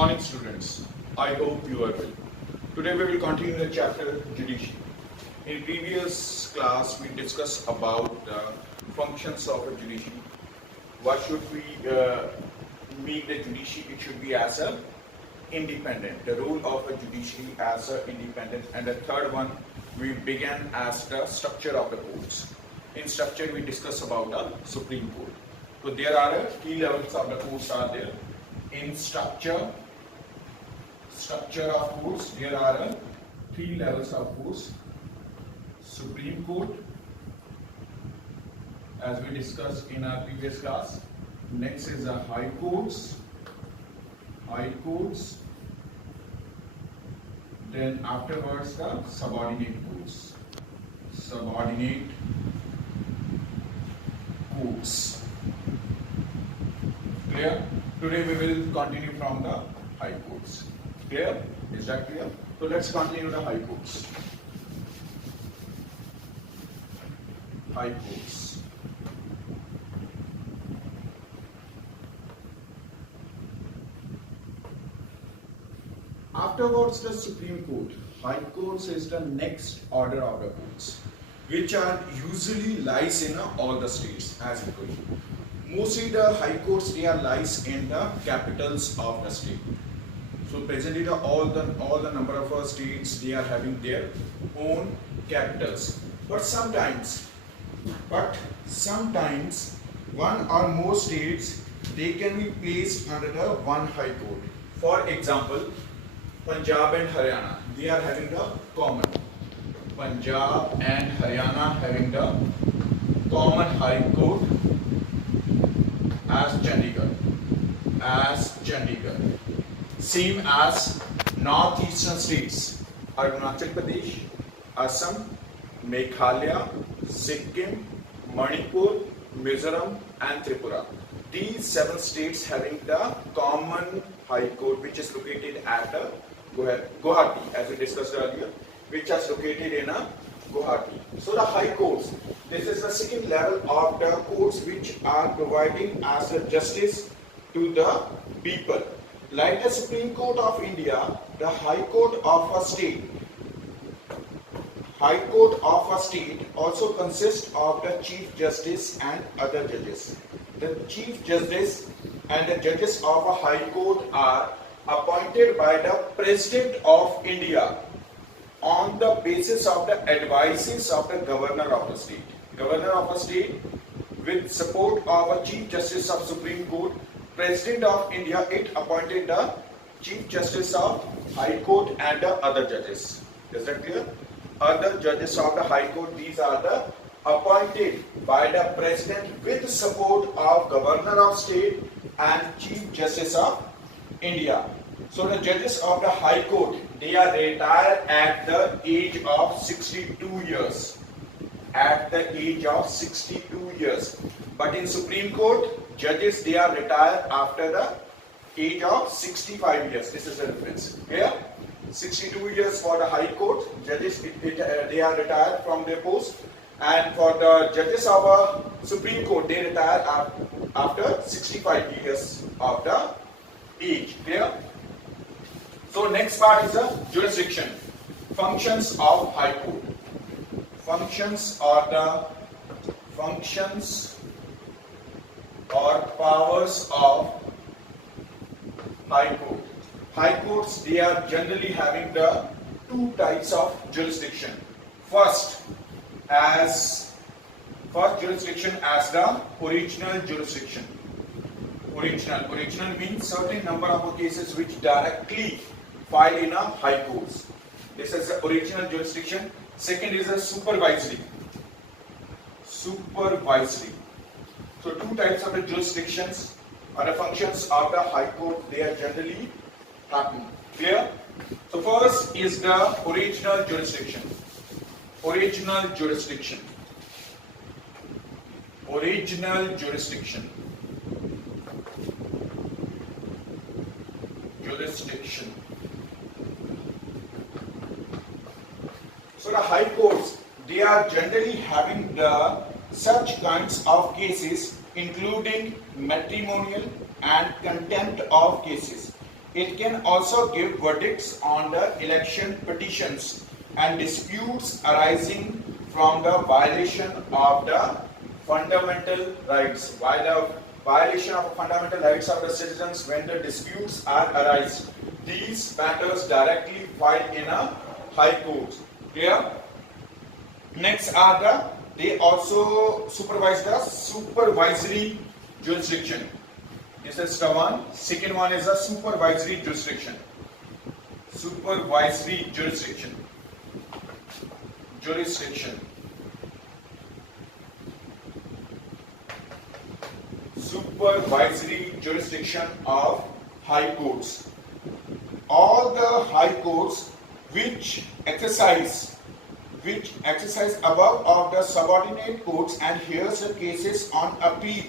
morning, students. I hope you are well. Today we will continue the chapter judiciary. In previous class we discussed about the functions of a judiciary. What should we make the judiciary? It should be as a independent. The role of a judiciary as a independent. And the third one we began as the structure of the courts. In structure we discuss about the Supreme Court. So there are three levels of the courts are there. In structure of courts, there are three levels of courts. Supreme Court, as we discussed in our previous class. Next is the High Courts. Then afterwards the subordinate courts. Clear? Today we will continue from the High Courts. Clear? Is that clear? So let's continue the High Courts. High Courts. Afterwards the Supreme Court. High Courts is the next order of the courts, which are usually lies in all the states as we go. Mostly the high courts they are lies in the capitals of the state. So presently all the number of states they are having their own capitals. But sometimes one or more states they can be placed under the one high court. For example, Punjab and Haryana they are having the common. Punjab and Haryana having the common high court as Chandigarh. Same as northeastern states, Arunachal Pradesh, Assam, Meghalaya, Sikkim, Manipur, Mizoram and Tripura. These 7 states having the common high court which is located at Guwahati, as we discussed earlier, which is located in Guwahati. So the high courts, this is the second level of the courts which are providing as a justice to the people. Like the Supreme Court of India, the High Court of a state also consists of the Chief Justice and other judges. The Chief Justice and the judges of a High Court are appointed by the President of India on the basis of the advices of the Governor of the state. Governor of a state with support of a Chief Justice of Supreme Court, President of India, it appointed the Chief Justice of High Court and the other judges. Is that clear? Other judges of the High Court, these are the appointed by the President with support of Governor of State and Chief Justice of India. So the judges of the High Court, they are retired at the age of 62 years. At the age of 62 years. But in Supreme Court, judges they are retired after the age of 65 years. This is the difference. Here, 62 years for the High Court, judges they are retired from their post, and for the judges of a Supreme Court, they retire after 65 years of the age. Clear? So next part is the jurisdiction. Functions of High Court. Functions or powers of High Court. High Courts they are generally having the 2 types of jurisdiction. First jurisdiction as the original jurisdiction. Original means certain number of cases which directly file in a High Courts. This is the original jurisdiction. Second is a supervisory. So 2 types of the jurisdictions or the functions of the High Court they are generally happening. Clear? So first is the original jurisdiction. Original jurisdiction. So the High Courts they are generally having the such kinds of cases including matrimonial and contempt of cases. It can also give verdicts on the election petitions and disputes arising from the violation of the fundamental rights. While the violation of fundamental rights of the citizens, when the disputes are arise, these matters directly filed in a high court. Clear? Next are they also supervise the supervisory jurisdiction. This is the one. Second one is a supervisory jurisdiction. Supervisory jurisdiction. Supervisory jurisdiction of high courts. All the high courts which exercise above of the subordinate courts and hears the cases on appeal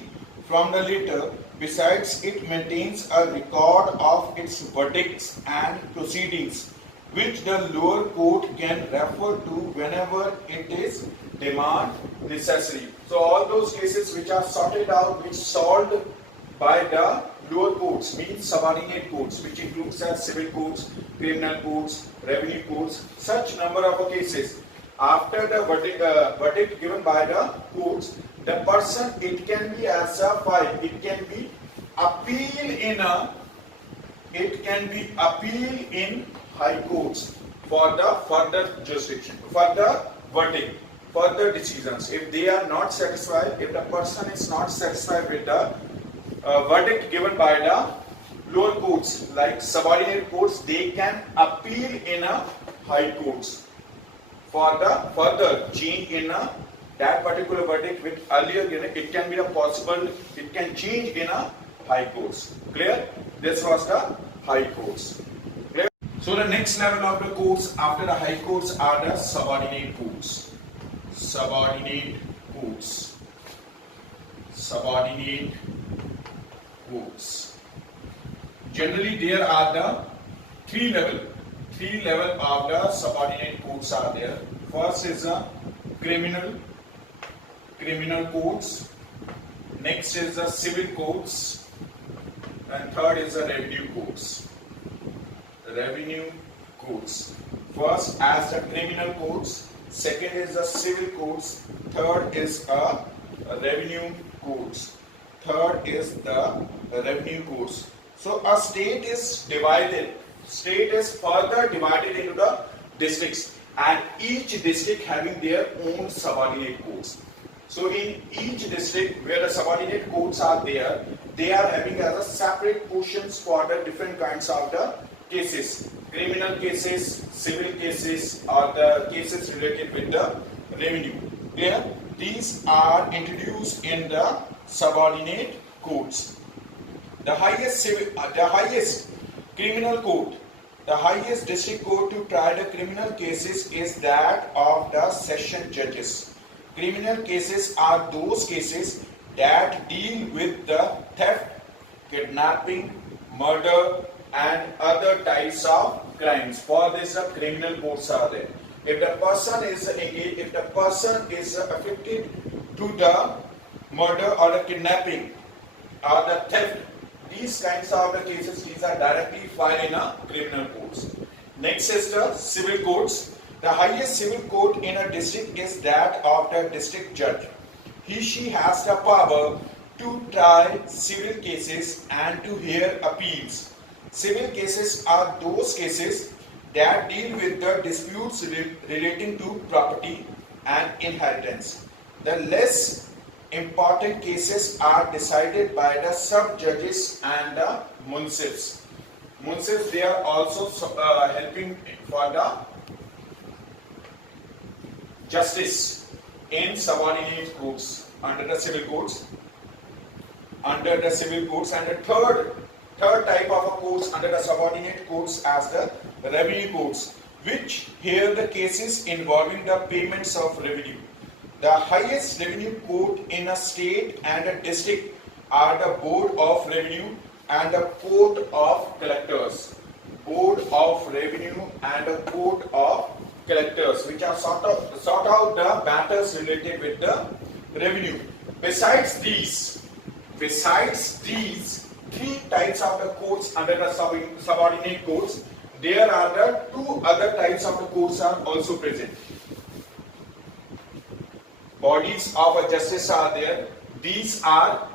from the latter. Besides, it maintains a record of its verdicts and proceedings, which the lower court can refer to whenever it is deemed necessary. So all those cases which are sorted out, which solved by the lower courts, means subordinate courts, which includes civil courts, criminal courts, revenue courts, such number of cases. After the verdict given by the courts, the person, it can be as a file, it can be appeal in high courts for the further jurisdiction, further verdict, further decisions. If they are not satisfied, if the person is not satisfied with the verdict given by the lower courts, like subordinate courts, they can appeal in a high courts for the further change in that particular verdict with earlier given. It can be a possible, it can change in a high courts. Clear? This was the high courts. Clear? So the next level of the courts after the high courts are the subordinate courts. Subordinate courts. Subordinate courts. Generally, there are the three level of the subordinate courts are there. First is the criminal courts. Next is the civil courts, and third is the revenue courts. First as the criminal courts, second is the civil courts, third is a revenue courts. So a state is further divided into the districts, and each district having their own subordinate courts. So in each district where the subordinate courts are there, they are having as a separate portions for the different kinds of the cases. Criminal cases, civil cases, or the cases related with the revenue. Clear? These are introduced in the subordinate courts. The highest criminal court, the highest district court to try the criminal cases is that of the session judges. Criminal cases are those cases that deal with the theft, kidnapping, murder, and other types of crimes. For this, the criminal courts are there. If the person is engaged, if the person is affected to the murder or the kidnapping or the theft, these kinds of the cases, these are directly filed in a criminal courts. Next is the civil courts. The highest civil court in a district is that of the district judge. She has the power to try civil cases and to hear appeals. Civil cases are those cases that deal with the disputes relating to property and inheritance. The less important cases are decided by the sub-judges and the munsifs. Munsifs, they are also helping for the justice in subordinate courts under the civil courts. And the third type of courts under the subordinate courts as the revenue courts, which hear the cases involving the payments of revenue. The highest revenue court in a state and a district are the Board of Revenue and the Court of Collectors. Board of Revenue and the Court of Collectors, which are sort out the matters related with the revenue. Besides these, three types of the courts under the subordinate courts. There are the two other types of the courts are also present. Bodies of a justice are there. These are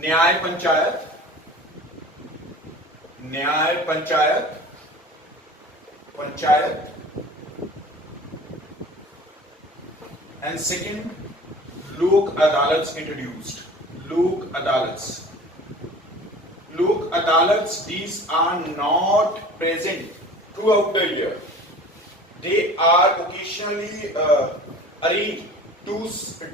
Nyay Panchayat, and second, Lok Adalats introduced. Lok Adalats. Lok Adalats, these are not present throughout the year. They are occasionally arranged to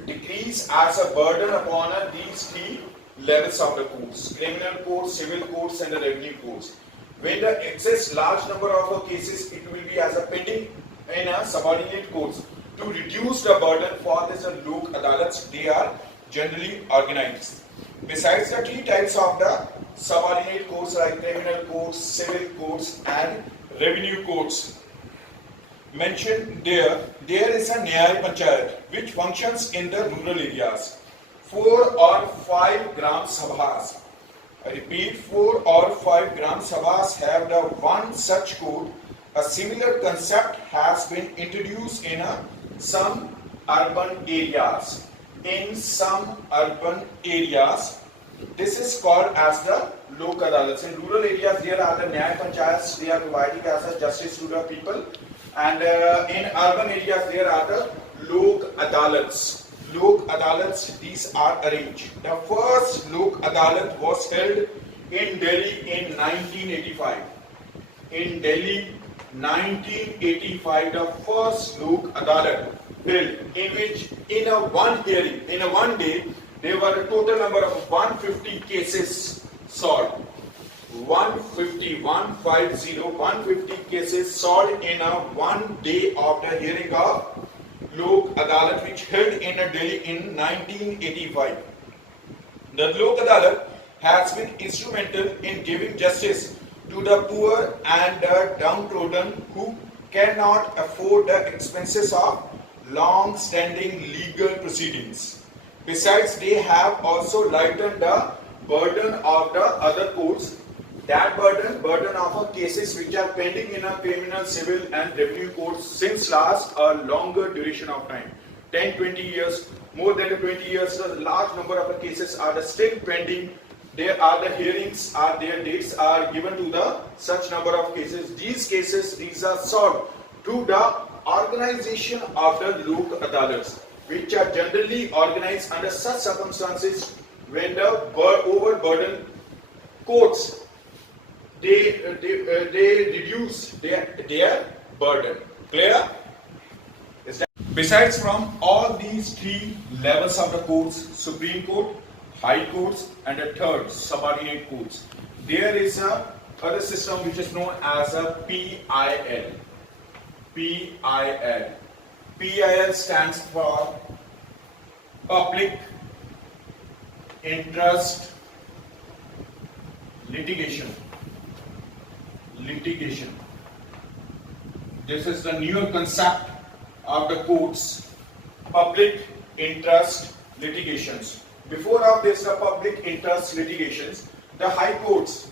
decrease as a burden upon these three levels of the courts: criminal courts, civil courts, and the revenue courts. When the excess large number of cases, it will be as a pending in a subordinate courts. To reduce the burden for this Lok Adalats, they are generally organized. Besides the three types of the subordinate courts like criminal courts, civil courts, and revenue courts mentioned there is a Nyay Panchayat which functions in the rural areas. 4 or 5 Gram Sabhas. I repeat, 4 or 5 Gram Sabhas have the one such court. A similar concept has been introduced in some urban areas. This is called as the Lok Adalats. In rural areas, there are the Nyay Panchayats. They are providing as a justice to the people. And in urban areas, there are the Lok Adalats. Lok Adalats, these are arranged. The first Lok Adalat was held in Delhi in 1985. In Delhi, 1985, the first Lok Adalat held, in which in a one hearing, in a one day, there were a total number of 150 cases solved. 150 cases solved in a one day of the hearing of Lok Adalat, which held in Delhi in 1985. The Lok Adalat has been instrumental in giving justice to the poor and the downtrodden who cannot afford the expenses of long-standing legal proceedings. Besides, they have also lightened the burden of the other courts. That burden of cases which are pending in a criminal, civil, and revenue courts since last a longer duration of time, 10, 20 years, more than 20 years. A large number of cases are still pending. There are the hearings, are their dates are given to the such number of cases. These are solved through the organization of the Lok Adalats, which are generally organized under such circumstances when the overburdened courts they reduce their burden. Clear? Besides from all these three levels of the courts, Supreme Court, High Courts, and the third subordinate courts, there is a other system which is known as a PIL. PIL stands for Public Interest Litigation. This is the newer concept of the courts, public interest litigations. Before of this, the public interest litigations, the high courts,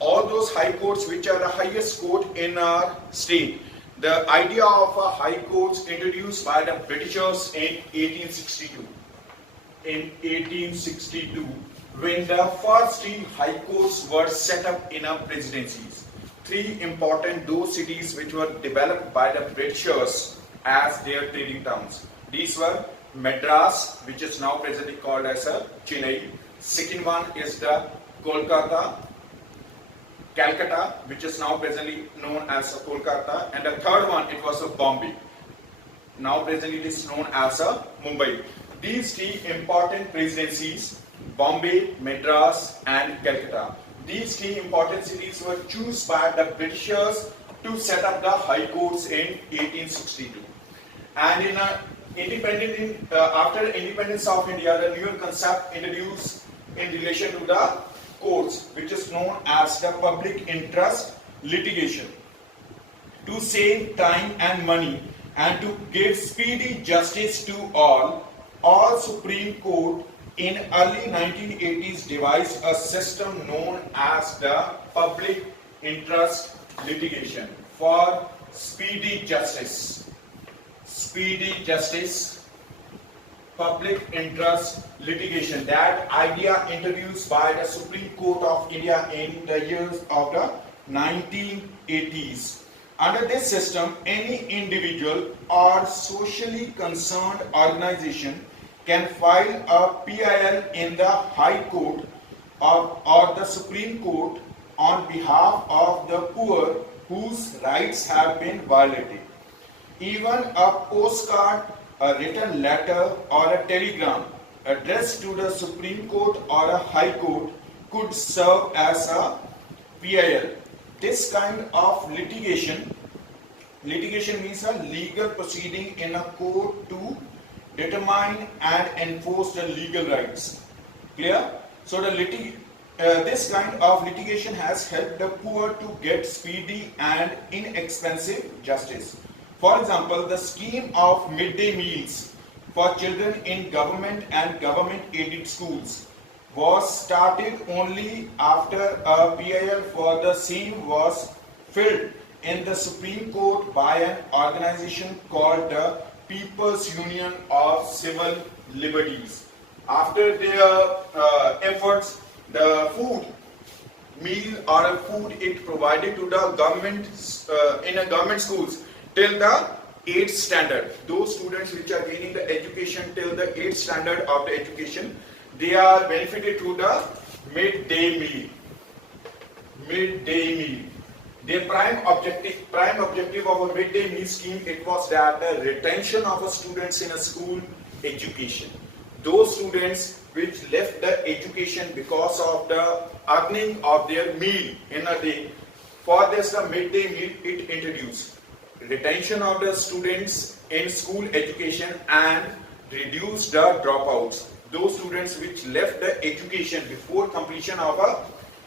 all those high courts which are the highest court in our state. The idea of a high courts introduced by the Britishers in 1862. In 1862, when the first three high courts were set up in our presidencies. Three important those cities which were developed by the Britishers as their trading towns. These were Madras, which is now presently called as a Chennai. Second one is the Calcutta, which is now presently known as a Kolkata, and the third one it was a Bombay. Now presently it is known as a Mumbai. These three important presidencies, Bombay, Madras, and Calcutta. These three important cities were chosen by the Britishers to set up the high courts in 1862. And in after independence of India, the newer concept introduced in relation to the courts, which is known as the public interest litigation. To save time and money and to give speedy justice to all Supreme Court in early 1980s devised a system known as the public interest litigation for speedy justice. Speedy justice, public interest litigation. That idea introduced by the Supreme Court of India in the years of the 1980s. Under this system, any individual or socially concerned organization can file a PIL in the High Court or the Supreme Court on behalf of the poor whose rights have been violated. Even a postcard, a written letter, or a telegram addressed to the Supreme Court or a High Court could serve as a PIL. This kind of litigation means a legal proceeding in a court to determine and enforce the legal rights. Clear? So this kind of litigation has helped the poor to get speedy and inexpensive justice. For example, the scheme of midday meals for children in government and government-aided schools was started only after a PIL for the same was filed in the Supreme Court by an organization called the People's Union of Civil Liberties. After their efforts, the food meal or a food it provided to the government in a government schools till the 8th standard. Those students which are gaining the education till the 8th standard of the education, they are benefited through the midday meal. Midday meal. Their prime objective of a midday meal scheme, it was that the retention of students in a school education. Those students which left the education because of the earning of their meal in a day, for this the midday meal it introduced. Retention of the students in school education and reduce the dropouts. Those students which left the education before completion of a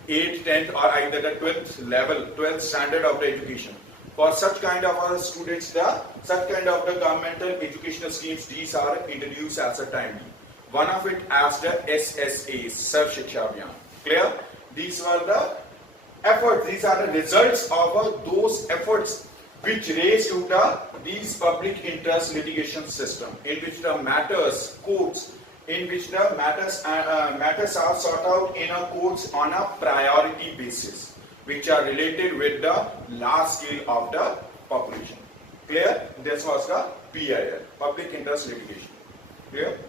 8th, 10th or either the 12th level, 12th standard of the education. For such kind of students, such kind of the governmental educational schemes, these are introduced as a timely. One of it as the SSA, Sarv Shiksha Abhiyan. Clear? These were the efforts, these are the results of those efforts which raised to these public interest litigation system, in which the matters, courts, in which the matters are sought out in a courts on a priority basis, which are related with the large scale of the population. Clear? This was the PIL, public interest litigation. Clear?